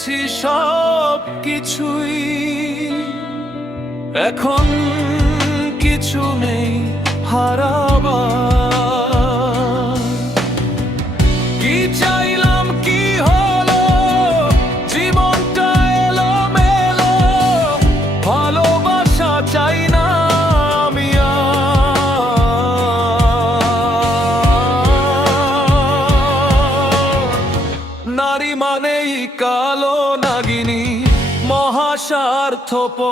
ফেলেছি সব কিছুই, এখন কিছু নেই হারাবার। কি চাইলাম কি হলো, জীবনটা এলোমেলো, ভালোবাসা চাই না আমি আর। নারী মানেই কালো নাগিনী, মহাস্বার্থপর।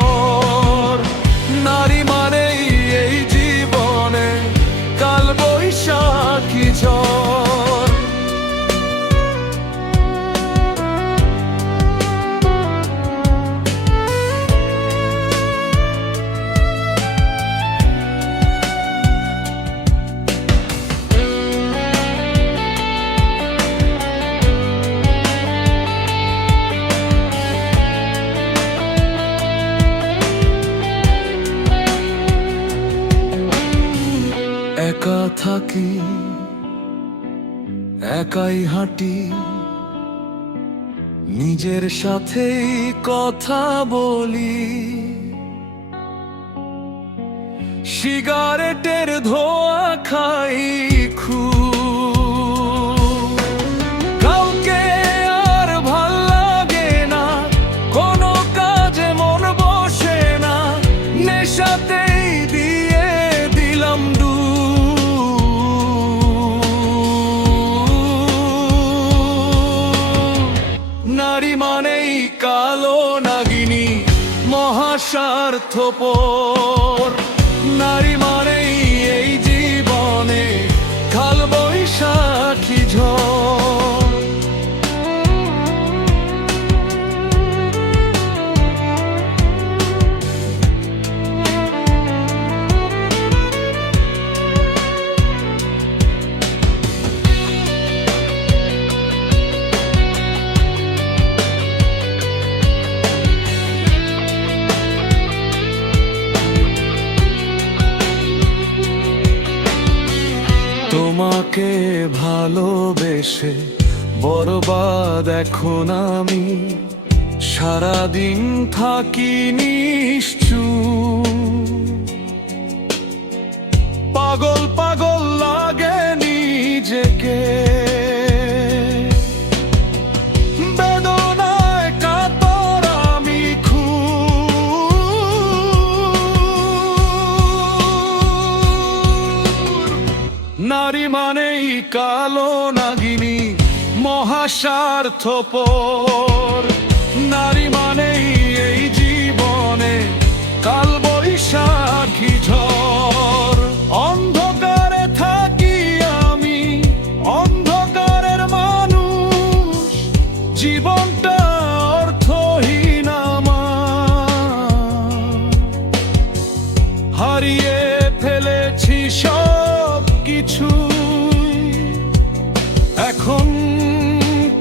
নারী মানেই এই জীবনে কালবৈশাখী ঝড়। একা থাকি, একাই হাঁটি, নিজের সাথেই কথা বলি। সিগারেটের ধোঁয়া খাই খুব, কাউকে আর ভাল লাগে না, কোনো কাজে মন বসে না, নেশাতেই দিয়ে দিলাম ডুব। নারী মানেই কালো নাগিনী, মহাস্বার্থপর। নারী মানেই এই জীবনে কালবৈশাখী ঝড়। তোমাকে ভালোবেসে বরবাদ এখন আমি, সারাদিন থাকি নিশ্চুপ। পাগল পাগল লাগে নিজেকে, বেদনায় কাতর আমি খুব। নারী মানেই কালো নাগিনী, মহাস্বার্থপর। নারী মানেই এই জীবনে কালবৈশাখী ঝড়। অন্ধকারে থাকি আমি, অন্ধকারের মানুষ, জীবনটা অর্থহীন আমার। হারিয়ে ফেলেছি সব কিছু, এখন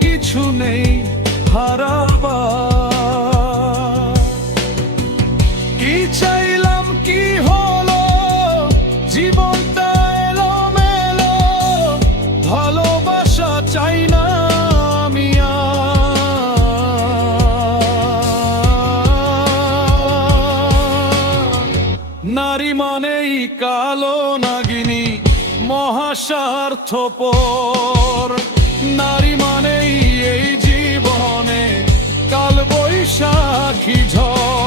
কিছু নেই হারাবার। কি চাইলাম কি হলো, জীবনটা এলোমেলো, ভালোবাসা চাই না আমি আর। নারী মানেই কালো নাগিনী, মহাস্বার্থপর। নারী মানেই এই জীবনে কালবৈশাখী ঝড়।